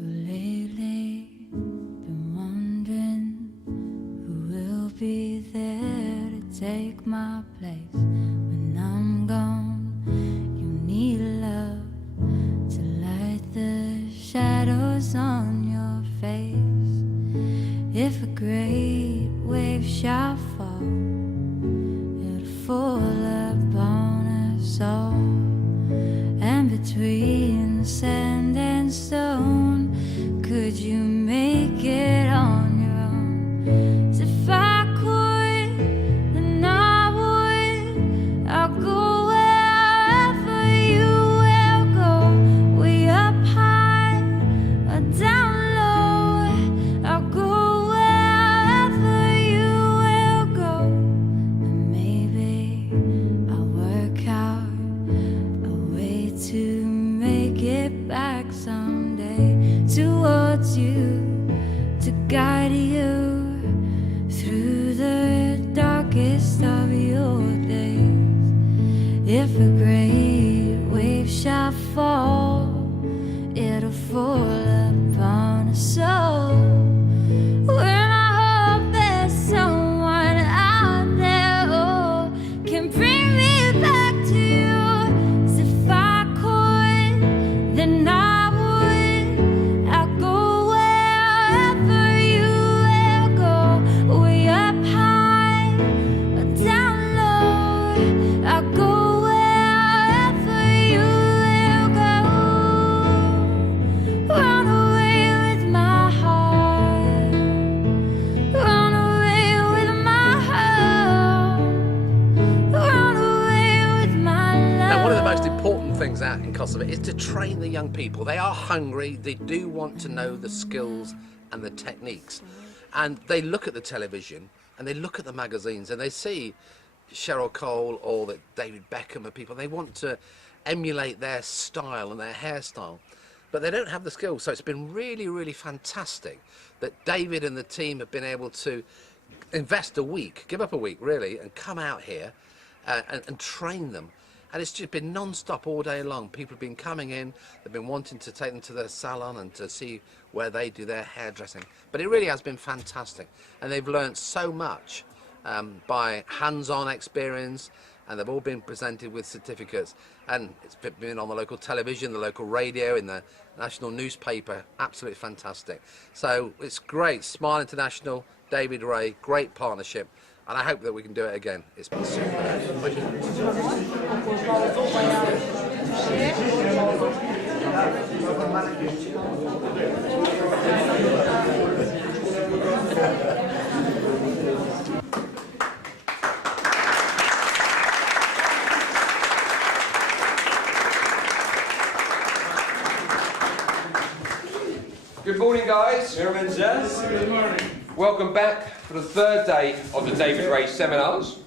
So lately, been wondering who will be there to take my place when I'm gone. You need love to light the shadows on your face. If a great wave shall fall, it'll fall upon us all. And between sand and stone, could you make it on your own? 'Cause if I could, then I would. I'll go wherever you will go, way up high or down low. I'll go wherever you will go, and maybe I'll work out a way to make it back someday towards you, to guide you through the darkest of your days. If a great wave shall fall, it'll fall upon us all. When I hope there's someone out there who can bring me back to you. 'Cause if I could, then I would. I'll go wherever you will go, way up high or down low. I'll go wherever you will go. Run away with my heart, run away with my heart, run away with my love. Now, one of the most important things out in Kosovo is to train the young people. They are hungry, they do want to know the skills and the techniques. And they look at the television and they look at the magazines and they see Cheryl Cole or the David Beckham and people. They want to emulate their style and their hairstyle, but they don't have the skills. So it's been really, really fantastic that David and the team have been able to invest a week, give up a week really, and come out here and train them. And it's just been non-stop all day long. People have been coming in, they've been wanting to take them to their salon and to see where they do their hairdressing. But it really has been fantastic. And they've learnt so much by hands-on experience, and they've all been presented with certificates. And it's been on the local television, the local radio, in the national newspaper. Absolutely fantastic. So it's great. Smile International, David Ray, great partnership. And I hope that we can do it again. It's been super. Good morning, guys. Good morning. Welcome back for the third day of the David Ray seminars.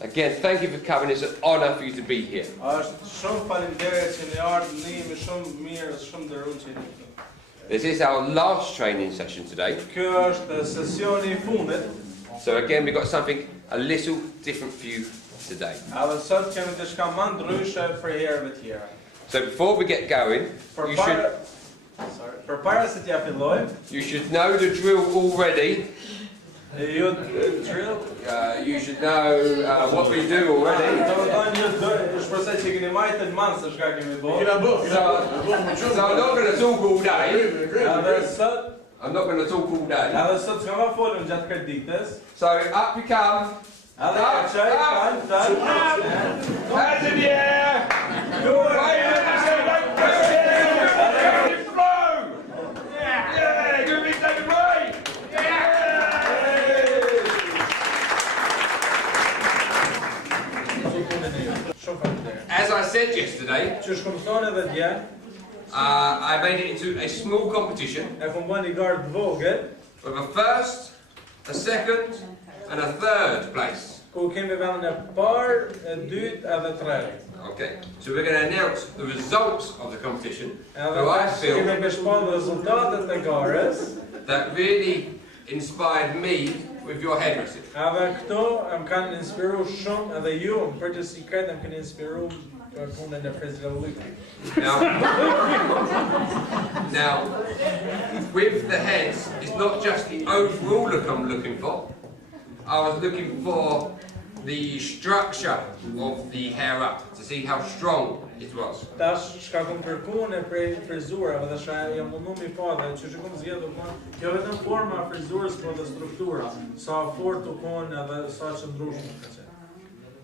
Again, thank you for coming. It's an honour for you to be here. This is our last training session today. So again, we've got something a little different for you today. So before we get going, you should know the drill already. You should know what we do already. So I'm not going to talk all day. I'm not going to talk all day. So up you come. Hands in the air. As I said yesterday, I made it into a small competition with a first, a second and a third place. Okay, so we're going to announce the results of the competition, who I feel that really inspired me with your hairdressing. Now, with the heads, it's not just the overall look I'm looking for. I was looking for the structure of the hair up, to see how strong it was. Tash shka kom kërkuar e prej frizurave dhe shka jam mundu mi pa dhe që shikom zgjedhur kon, jo vetëm forma e frizurës, por edhe struktura, sa fort u kon edhe sa qëndrueshme ka qenë.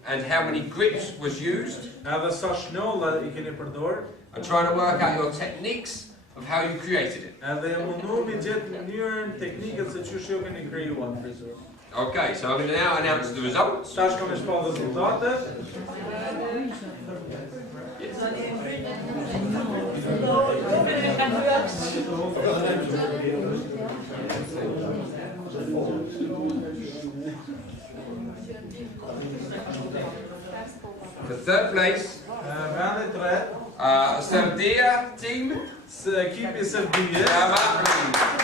And how many grips was used. Edhe sa shnolla I keni përdor. I'm trying to work out your techniques of how you created it. Edhe jam mundu mi gjetë mënyrën, teknikët se çu ju keni krijuar frizurën. Okay, so I'm going to now announce the results. Tash kam shpall rezultatet. The third place, Vendi 3, Serbia team. Ekipi I Serbisë.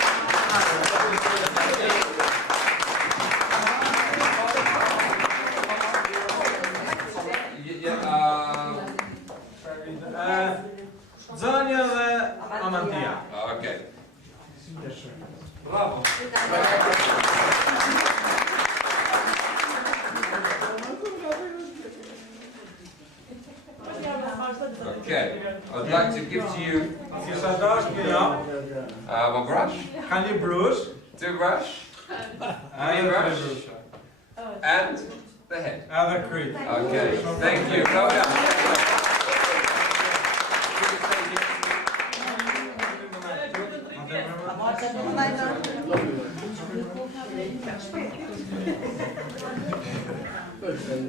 Zania dhe Amantia. Okay. Bravo. Okay. I'd like to give to you Kisha dash me jam. my brush, Ka një brush. two brush, Edhe brush. brusha. and the head. Edhe kryt. Okay. Thank you. Well done.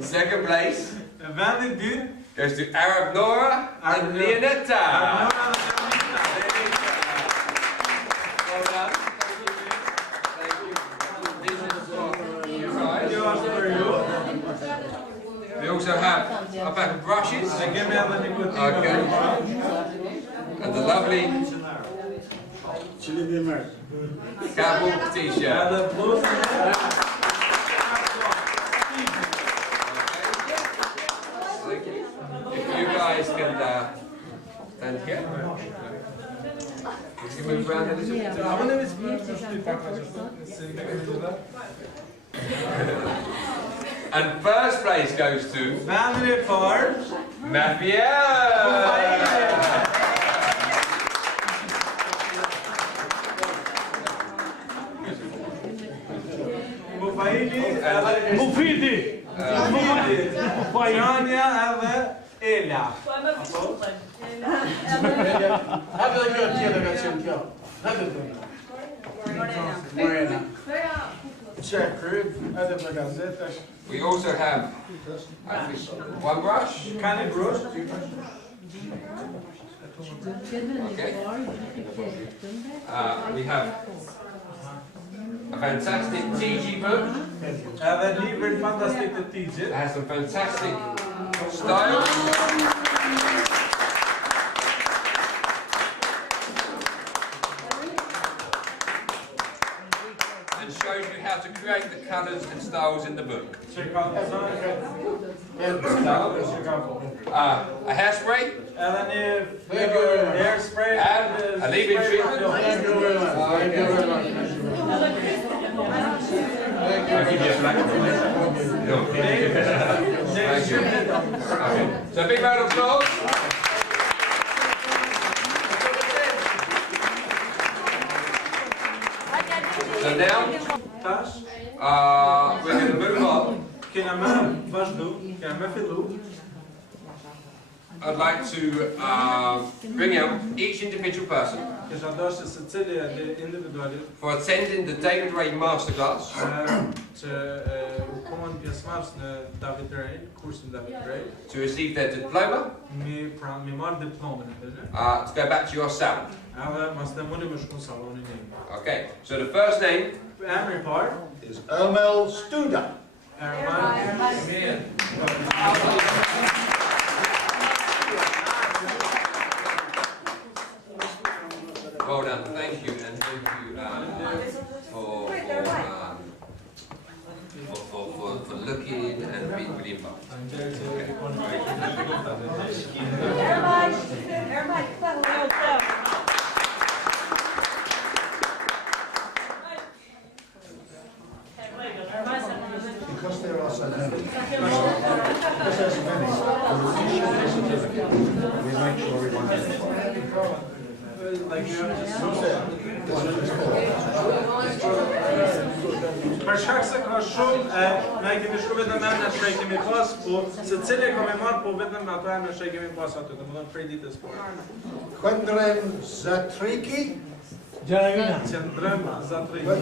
Second place Vendi 2. goes to Arab Nora and Leonetta. Well done. Thank you. This is for you guys. We also have a pack of brushes. Okay. And the lovely catwalk t-shirt. If you guys can stand here. You can move around a little bit. And first place goes to Vendi for Mafia. Mufidi. Janja edhe Ela. We also have one brush. Kind of brush. Okay. We have a fantastic TG book. Edhe librin fantastik të Tijit. It has some fantastic styles. And shows you how to create the colours and styles in the book. A hairspray. Edhe një hairspray. And a leave-in treatment. I'll give you a black one. No. Thank you. Okay. So a big round of applause. So now, we're going to move on. Kena me vazhdu, kena me fillu. I'd like to bring out each individual person Kisha dashur se cili individuali for attending the David Ray Masterclass që u konë pjesëmarrës në David Ray, kursin David Ray, to receive their diploma, mi marr diplomën e tyre. to go back to your salon. Edhe mas të mundi me shku në salonin tim. Okay, so the first name Emri I parë is Ermel Studa. well done, thank you, and thank you for looking and being really involved. Okay. Everybody, Because there are so many. Because there's so many, we make sure everyone gets it. Për shkak se ka shumë, na I kemi shkruar vetëm emra që I kemi pas, po secili kam e marr, po vetëm ato emra që I kemi pas aty, domethënë prej ditës po. Qendrem Zatriki. Qendrem Zatriki.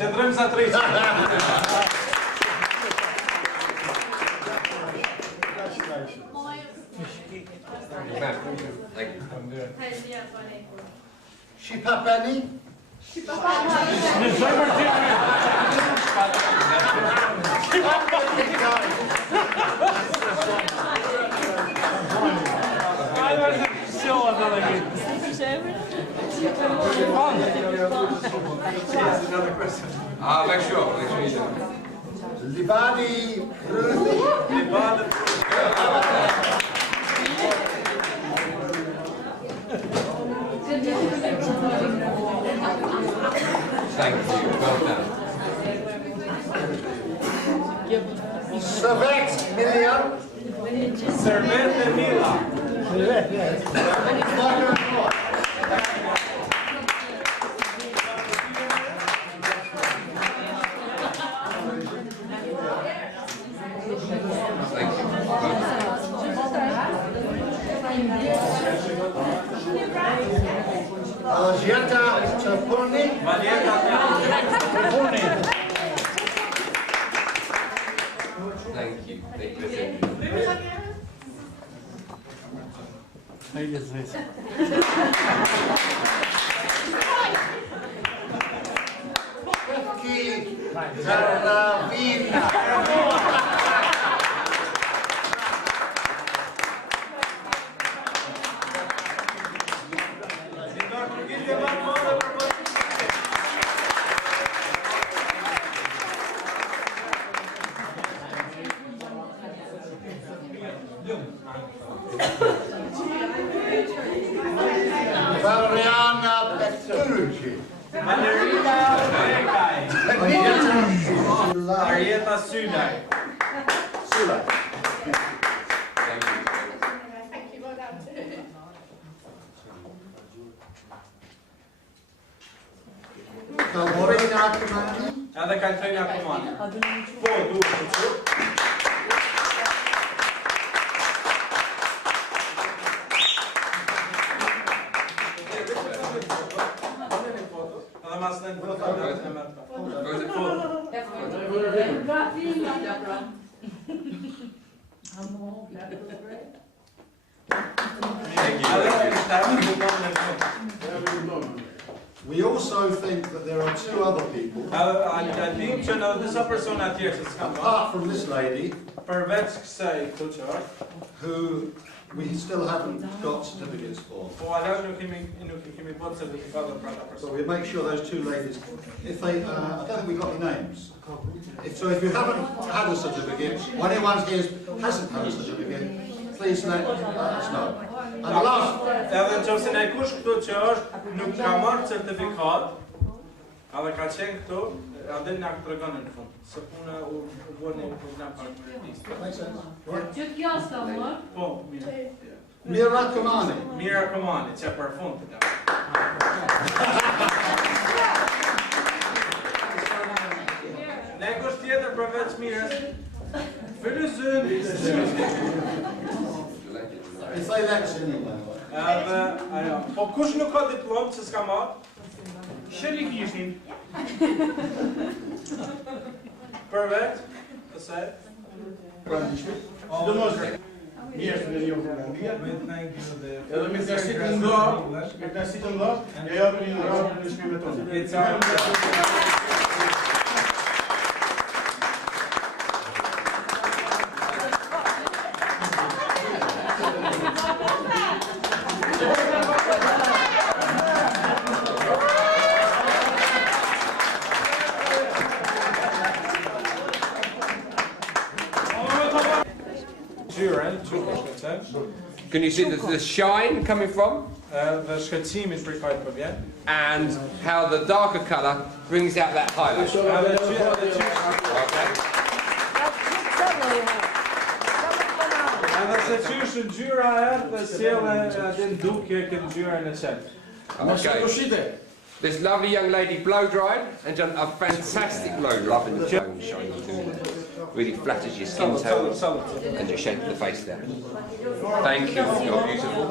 Qendrem Zatriki. Shipapani. Make sure you do. Libadi Ruthi. Thank you. Well done. Servet Milian. Servet Mila. Algieta Chapurni. Thank you. Thank you. Ki Zaravina. Valeriana Petrucci. Arieta Sudaj. Sula. Kalorina Kumani. Edhe Kaltrina Kumani. Po, duhet të çu. Edhe mas në foto në më të. We also think that there are two other people, I think që në disa persona tjerë që s'kam pa, apart from this lady, përveç kësaj këtu që është, who we still haven't got certificates for. po alash nuk kemi bërë certifikata për ata So persona. we make sure those two ladies, if they, I don't think we got the names. If you haven't had a certificate, or anyone here hasn't had a certificate, please let us know. And the last, Edhe në qofse në kush këtu që është nuk ka marrë certifikat, edhe ka qenë këtu, edhe na tregon në fund, se puna u bën një program partnerisë. makes sense. Që kjo s'ka marrë? Po, mirë. Mira Kamani. Mira Komani, që për fund. Ne kush tjetër përveç Mirës? If they let us anyway. Edhe, ajo. Po kush nuk ka diplom që s'ka marrë? Shërik ishin. Përveç, kësaj. Mirë se ne jemi Holandia. Thank you dhe. Edhe me tasit të ndo, ja japim një dhuratë në shpimet tonë. Gjyren, që është këtë? Can you see the shine coming from? Dhe shkëlqimi prej kajt po vjen. And how the darker colour brings out that highlight. Edhe se qysh ngjyra dhe sjellë atë ndukje këtë ngjyrën e qetë. Okay. This lovely young lady blow dried and done a fantastic blow dry. Shine too. Really flatters your skin tone and your shape of the face there. Thank you. You're beautiful.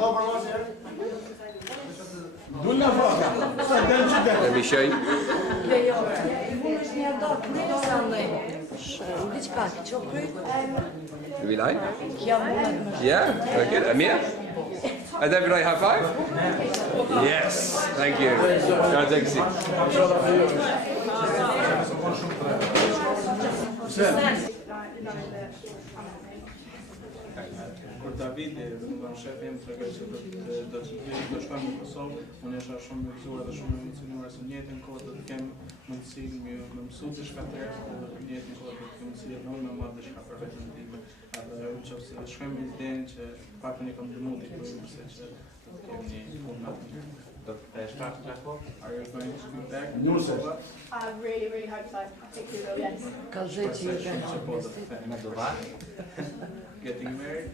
Let me show you. Do we like? Yeah, very good. Amir? And everybody high five? Yes, thank you. Go and take a seat. Kur Davidi, domethënë shefi im tregoi se do të shkojmë në Kosovë, unë isha shumë i gëzuar dhe shumë i emocionuar se në njëjtën kohë do të kem mundësi me mësu diçka të re, dhe në njëjtën kohë do të kem mundësi edhe unë me marrë diçka për veten time. Atë nëse shkojmë me idenë që pak ne kam dënuar ti për se që do të kemi një punë are you going to be back? I really, really hope so. I think we will, yes. Getting married?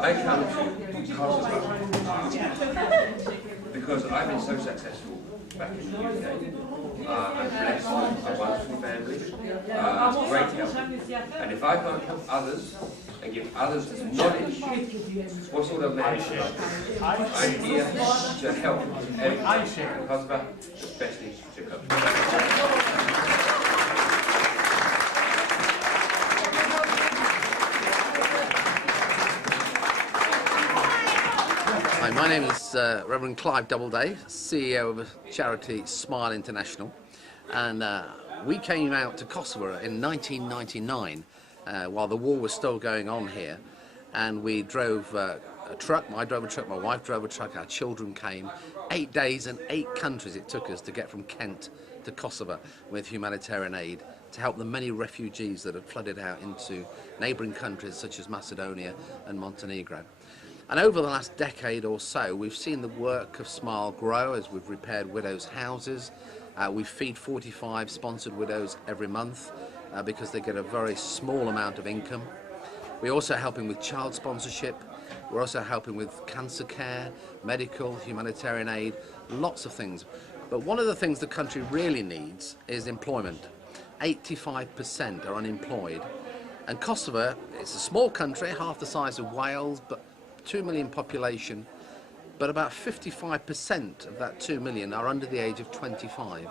I come to Kosovo because I've been so successful back in the UK. I'm blessed with a wonderful family, great health. And if I can't help others and give others knowledge, what sort of man am I? I'm here to help everyone in Kosovo, especially to Kosovo. Hi, my name is Reverend Clive Doubleday, CEO of a charity, Smile International, and we came out to Kosovo in 1999 while the war was still going on here, and we drove a truck. I drove a truck, my wife drove a truck, our children came. 8 days and 8 countries it took us to get from Kent to Kosovo with humanitarian aid to help the many refugees that had flooded out into neighbouring countries such as Macedonia and Montenegro. And over the last decade or so, we've seen the work of Smile grow as we've repaired widows' houses. We feed 45 sponsored widows every month because they get a very small amount of income. We're also helping with child sponsorship. We're also helping with cancer care, medical, humanitarian aid, lots of things. But one of the things the country really needs is employment. 85% are unemployed. And Kosovo, it's a small country, half the size of Wales, but 2 million population, but about 55% of that 2 million are under the age of 25.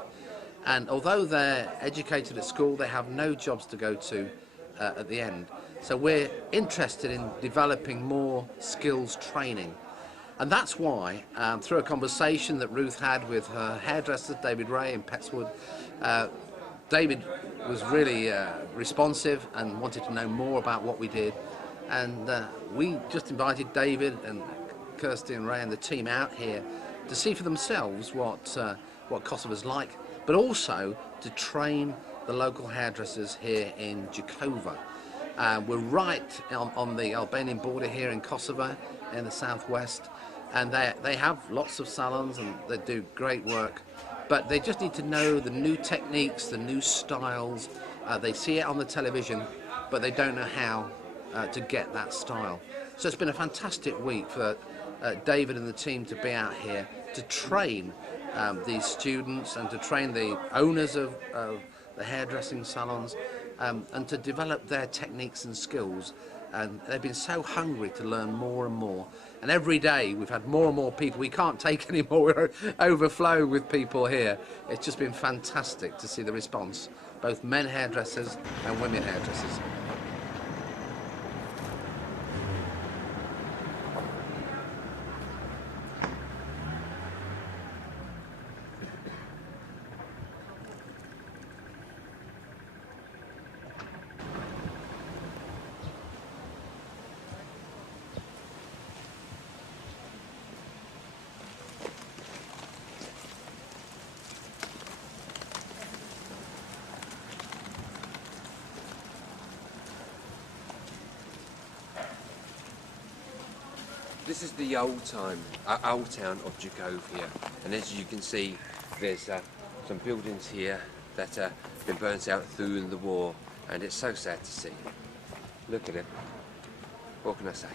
And although they're educated at school, they have no jobs to go to at the end. So we're interested in developing more skills training. And that's why, through a conversation that Ruth had with her hairdresser, David Ray in Petswood, David was really responsive and wanted to know more about what we did. And we just invited David and Kirsty and Ray and the team out here to see for themselves what Kosovo's like, but also to train the local hairdressers here in Jakova. We're right on the Albanian border here in Kosovo, in the southwest, and they have lots of salons and they do great work, but they just need to know the new techniques, the new styles. They see it on the television, but they don't know how to get that style. So it's been a fantastic week for David and the team to be out here to train these students and to train the owners of the hairdressing salons and to develop their techniques and skills. And they've been so hungry to learn more and more. And every day we've had more and more people. We can't take any more. We're overflowing with people here. It's just been fantastic to see the response, both men hairdressers and women hairdressers. This is the old town of Jakova, and as you can see, there's some buildings here that have been burnt out through the war, and it's so sad to see. Look at it. What can I say?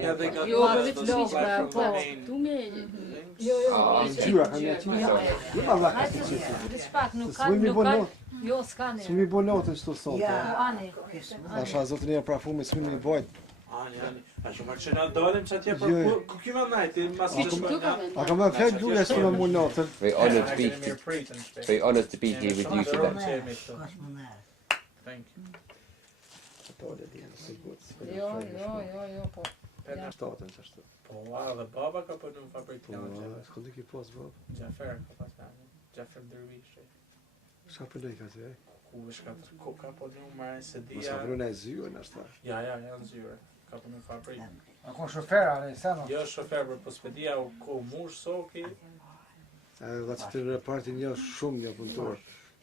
Yeah, they got Jo, lots men of vi those förlorar black på. from Maine. Du med. Jo, skanie. Sumi bonotë shto sot. Ani. Asha zotëria pra fumi sumi bojt. Ani. A shumë që na dalim që atje për ku ky më najti mas të shkojnë. A kam fjalë dule së më bonotë. Very honoured to be here with you today. Thank you. Jo, po. Shtatën çashtu. Po, dhe baba ka punuar në fabrikë të S'ka ki pas bab. Gjafer ka pas tani. Gjafer Dervishi. Sa përdej ka të Ku ku ka punuar më se Mos dia. e vruna e zyre në ashta. Ja, janë zyre. Ka punuar në fabrikë. A kon shofer ale, sa no? Jo shofer, por po spedia u ku mush soki. Dhe që të në repartin një shumë një punëtor.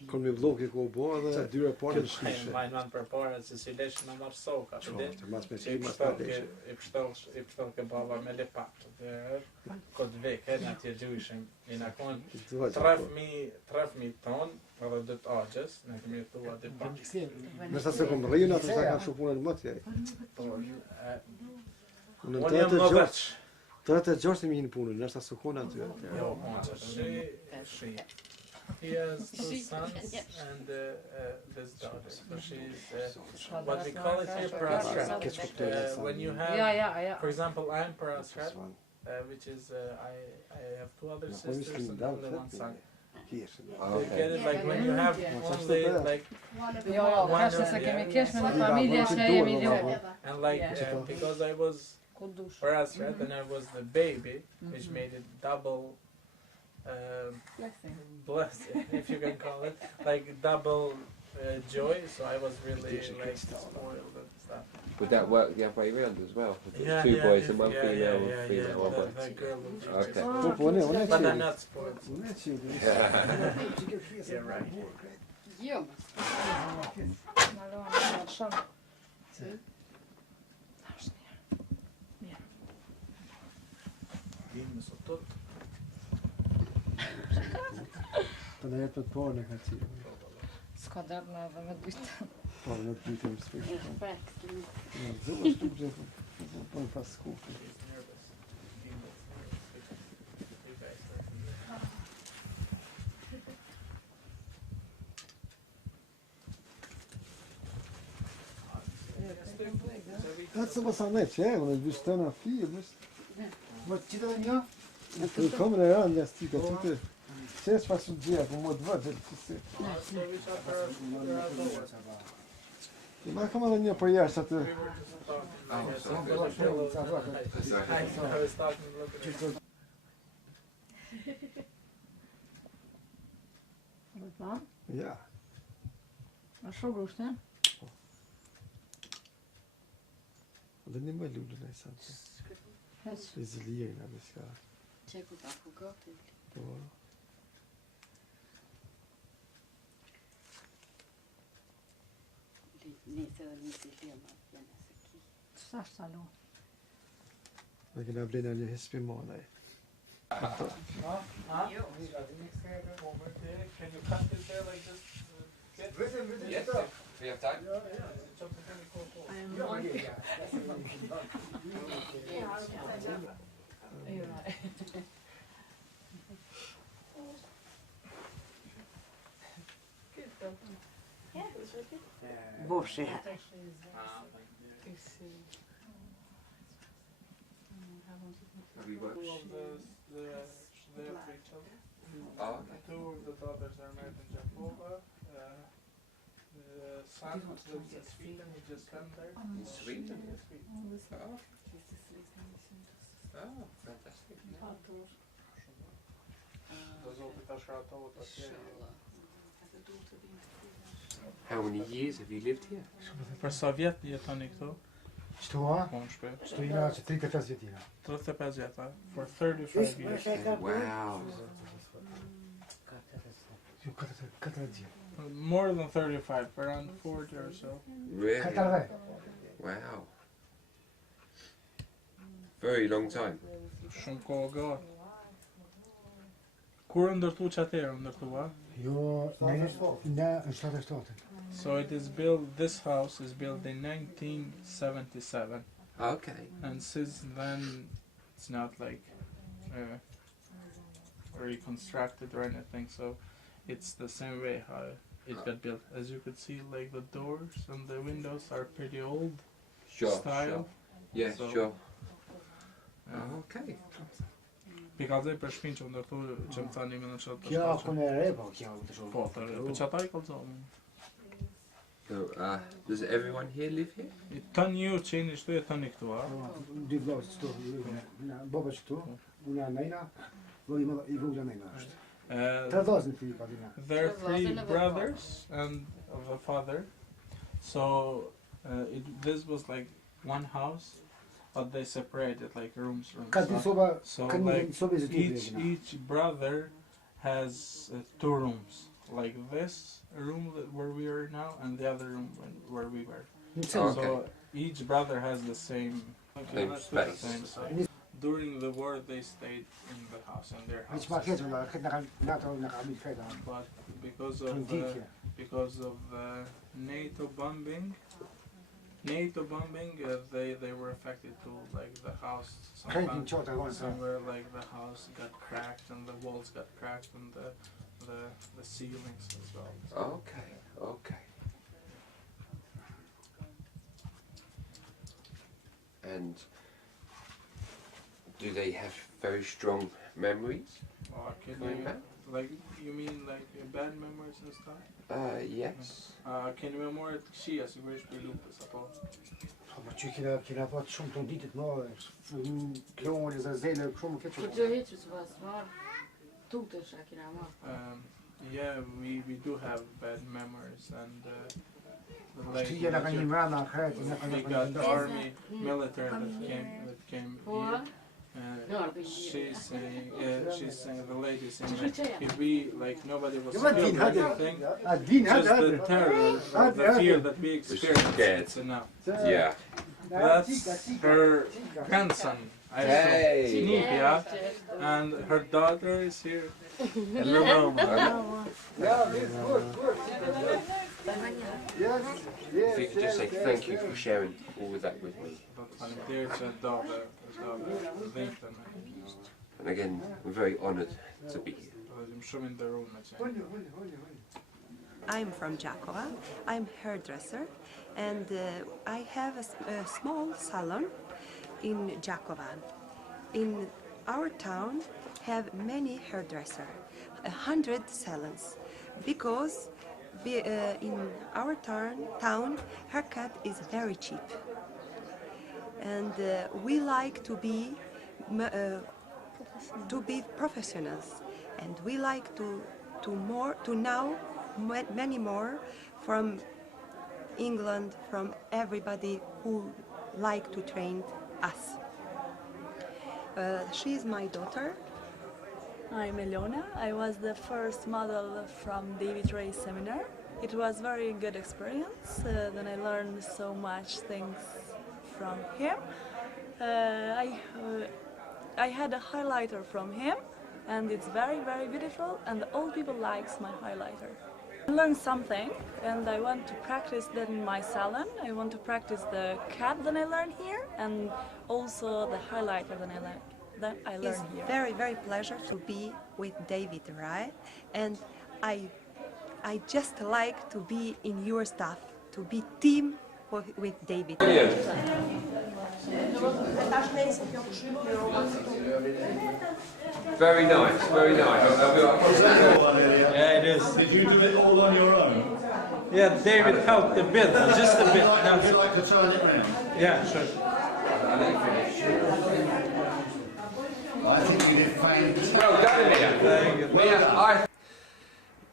Kon mi bloki ku u bo dhe të dyre partë në shlishe. Majnë manë për para se si lesh në marë soka. Qofte, mas me I qi, mas me leshe. pështëll ke baba me lepak. Këtë veke në atje gjyshim. I në konë 3.000 ton edhe dët agjes. Në kemi jetu atë pak. Nërsa se kom rrinë, atër sa ka shupunën më të jaj. Në Unë jam në veç. 36 mi në punën, nërsa se konë aty. Jo, she. He has 2 sons and this daughter. So she's what we call it here parasrat. When you have, Ja. for example, I'm parasrat, which is I have 2 other sisters and only 1 son. You get it like when you have only like Jo, kanske så kan vi kanske med familjen säger vi jo. and like because I was parasrat and I was the baby, which made it double. Blessing, if you can call it, like double joy. So I was really like spoiled and stuff. Would that work the other way around as well? With Yeah, 2 boys and 1 yeah, female, yeah, and female, 1 boy. The girl would be Okay. but I'm not spoiled. Yeah. Yeah, right. Jo. Për në jetë për të parë në ka qirë. Ska dert në edhe me dytë. Parë në të dytë më s'pikë. Në zëllë është të gjithë, për në pas skupi. Atë se më sa ne që e, unë është bishtë të në fijë, bishtë. Mos qita dhe një? Tu kommer där andra stiga, jag tyckte ses fast som det på mot vad det är. Man kan man ner på er så att du ja. А що грустне? Det är med luden i sant. Det är zilierna vi ska. Чеку таку готи. Ja. Сашсало. Det kan bli när det hisper månader. Can you cut it there like this? Yes, we have time. Yeah, it was really good. Boże. Have we worked? Two of their three children. Oh, okay. Two of the daughters are married in Jehovah. The son lives in Sweden. He just went there. In Sweden? In Sweden. Oh. Oh, fantastic. How many years have you lived here? Për sa vjet jeton këtu? Что? Что иначе 35 лет. 35 vjet, for 35 years. Wow. More than 35, around 40 or so. Really? Wow. Very long time. Shumë kohë gati. Kur ndërtu që atëherë ndërtua? Jo, në 77. So it is built, this house is built in 1977. Okay. And since then, it's not like reconstructed or anything, so it's the same way how it got built. As you could see, like the doors and the windows are pretty old Sure, style. sure. Yeah, So, sure. Okay. Pikallëzoj për shpinë që ndërtu që më thani me në qatë Kjo kun e re, po kjo të shumë. Po, të re, për që ata i kalëzojnë. So, does everyone here live here? I tën ju që jeni shtu e tëni këtu, a? Dy vllazë këtu, baba këtu, unë nëna, vëlla i vogla nëna është. Tre vllazë në Filipina. There are three brothers and of a father. So this was like one house, but they separated like rooms. Ka dy soba, So ka like një sobë each brother has 2 rooms. Like this room where we are now and the other room where we were. Okay. So each brother has the same Same space. Same size. During the war they stayed in the house, in their Hiç house. paket wala, këtë na kamil feda. But because of the NATO bombing, they were affected to like the house. Krejtin qota vonë. Somewhere like the house got cracked and the walls got cracked and the ceilings as well. Okay, okay. And do they have very strong memories? Going back? Like you mean like bad memories and stuff? Yes. Can you remember të këshia sigurisht për luftës apo? Po që kena pat shumë të ditit më, klonë, zazele, shumë këtë Kur gjë heqës pas marë, tutesh a kina marë. Yeah, we do have bad memories and like Shtyja na ka një mrana, krejt, na ka we got army, military that came here. She's saying the lady saying like, if we like nobody was killed or anything, just the terror, the fear that we experienced, it's enough. Yeah. That's her grandson, I Hey. Nivia, and her daughter is here. Hello, If you could just say thank you for sharing all of that with me. And again, I'm very honoured to be here. I'm from Jakova. I'm hairdresser, and I have a small salon in Jakova. In our town, have many hairdressers, 100 salons, because in our town, haircut is very cheap. And we like to be professionals, and we like to know many more from England, from everybody who like to train us. She is my daughter. I'm Elona. I was the first model from David Ray's seminar. It was very good experience. Then I learned so much things from him. I had a highlighter from him, and it's very, very beautiful, and all people likes my highlighter. I learned something, and I want to practice that in my salon. I want to practice the cut that I learned here, and also the highlighter that I learned It's here. very, very pleasure to be with David, right? And I just like to be in your staff, to be team with David. Very nice, very nice. Yeah, it is. Did you do it all on your own? Yeah, David helped a bit, just a bit. Would you like to turn it round? Yeah, sure. I think you did fantastic. Well done, Mia.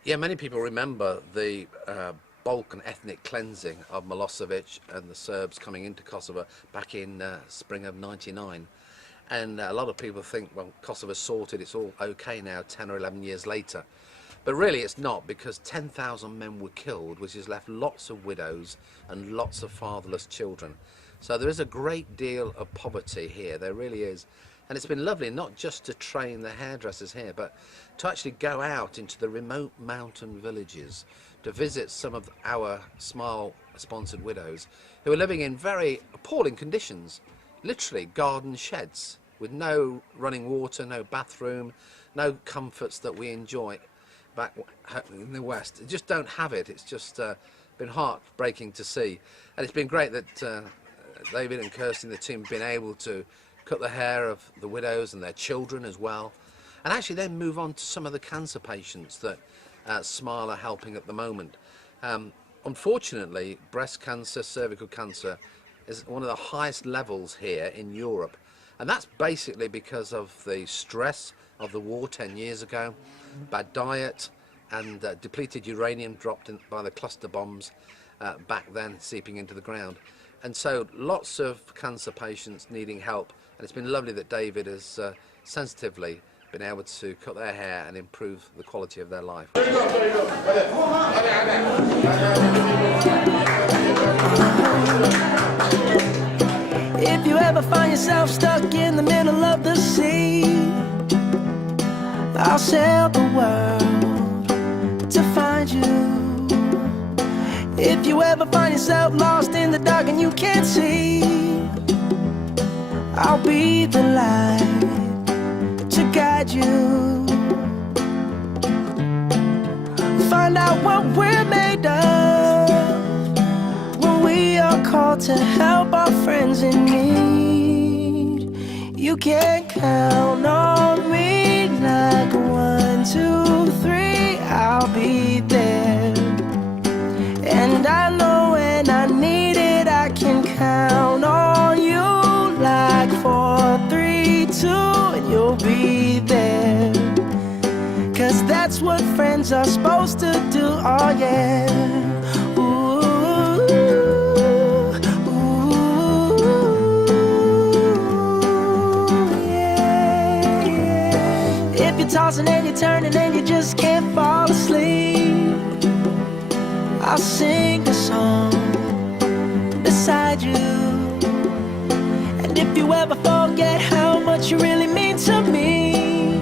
Yeah, many people remember the Balkan ethnic cleansing of Milosevic and the Serbs coming into Kosovo back in spring of '99. And a lot of people think, well, Kosovo's sorted, it's all okay now 10 or 11 years later. But really it's not, because 10,000 men were killed, which has left lots of widows and lots of fatherless children. So there is a great deal of poverty here, there really is. And it's been lovely not just to train the hairdressers here, but to actually go out into the remote mountain villages to visit some of our Smile-sponsored widows who are living in very appalling conditions, literally garden sheds with no running water, no bathroom, no comforts that we enjoy back in the West. They just don't have it. It's just been heartbreaking to see. And it's been great that David and Kirsty and the team have been able to cut the hair of the widows and their children as well, and actually then move on to some of the cancer patients that Smile are helping at the moment. Unfortunately, breast cancer, cervical cancer is one of the highest levels here in Europe, and that's basically because of the stress of the war 10 years ago, bad diet, and depleted uranium dropped in by the cluster bombs back then seeping into the ground. And so lots of cancer patients needing help, and it's been lovely that David has sensitively been able to cut their hair and improve the quality of their life. If you ever find yourself stuck in the middle of the sea, I'll sail the world to find you. If you ever find yourself lost in the dark and you can't see, I'll be the light to guide you. Find out what we're made of when we are called to help our friends in need. You can count on me like 1, 2, 3, I'll be there. And I know when I need it, I can count on you like 4, 3, 2, and you'll be there. 'Cause that's what friends are supposed to do, oh yeah. Ooh, ooh, yeah, yeah. If you're tossing and you're turning and you just can't fall asleep, I'll sing a song beside you. And if you ever forget how much you really mean to me,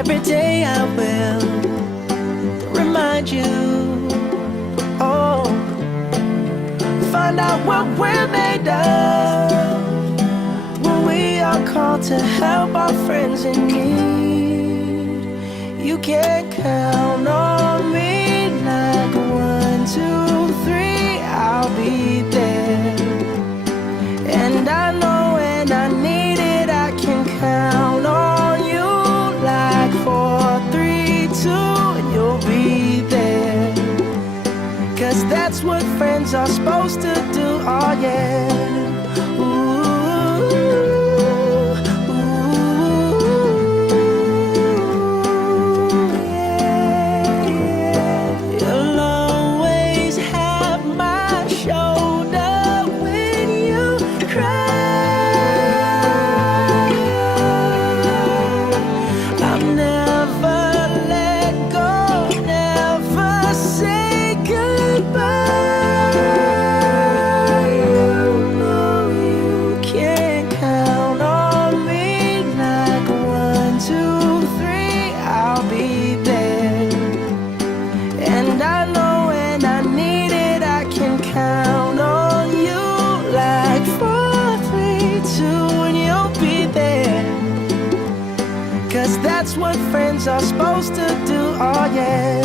every day I will remind you. Oh, find out what we're made of when we are called to help our friends in need. You can count on me like 1, 2, 3, I'll be there. And I know when I need it, I can count on you 'cause that's what friends are supposed to do, oh yeah. Ooh, yeah, yeah. You'll always have my shoulder when you cry. I'll never let go, never say goodbye. You know you can count on me like 1, 2, 3, I'll be there. And I know when I need it, I can count on you like 4, 3, 2, and you'll be there. 'Cause that's what friends are supposed to do, oh yeah.